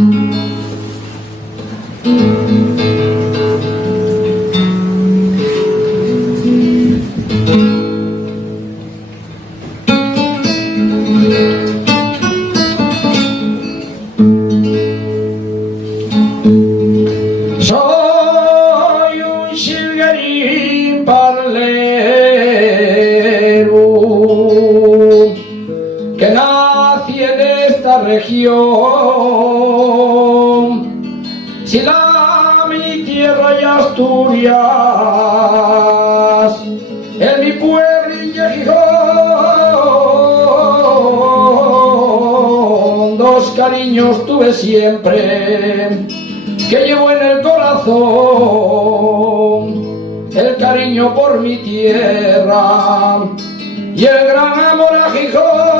Soy un xilguerín parlero que nací en esta región. Si la mi tierra y Asturias, en mi pueblo y Gijón, dos cariños tuve siempre que llevo en el corazón, el cariño por mi tierra y el gran amor a Gijón.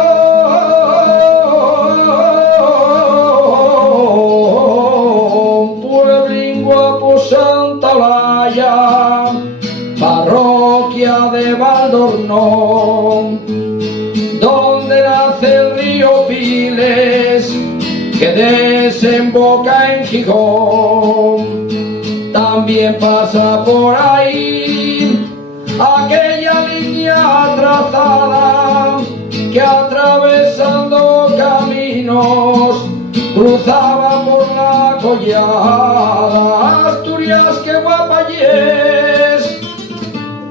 Pueblín guapo, Santa Olalla, parroquia de Valdornón, donde nace el río Piles que desemboca en Gijón. También pasa por ahí aquella línea trazada que atravesando caminos cruzaba por la collada. Asturias, qué guapa y es,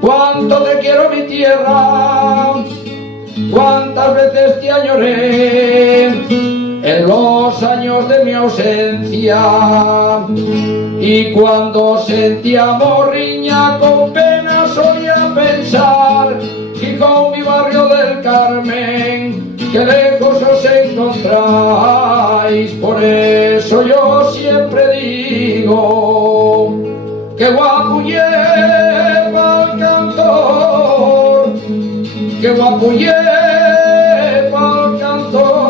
cuánto te quiero mi tierra, cuántas veces te añoré en los años de mi ausencia, y cuando sentía morriña con pena solía pensar, y con mi barrio del Carmen, que lejos os encontráis. Por eso yo siempre digo que guapo lleva el cantor, que guapo lleva el cantor,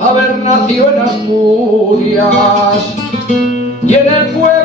haber nacido en Asturias y en el pueblo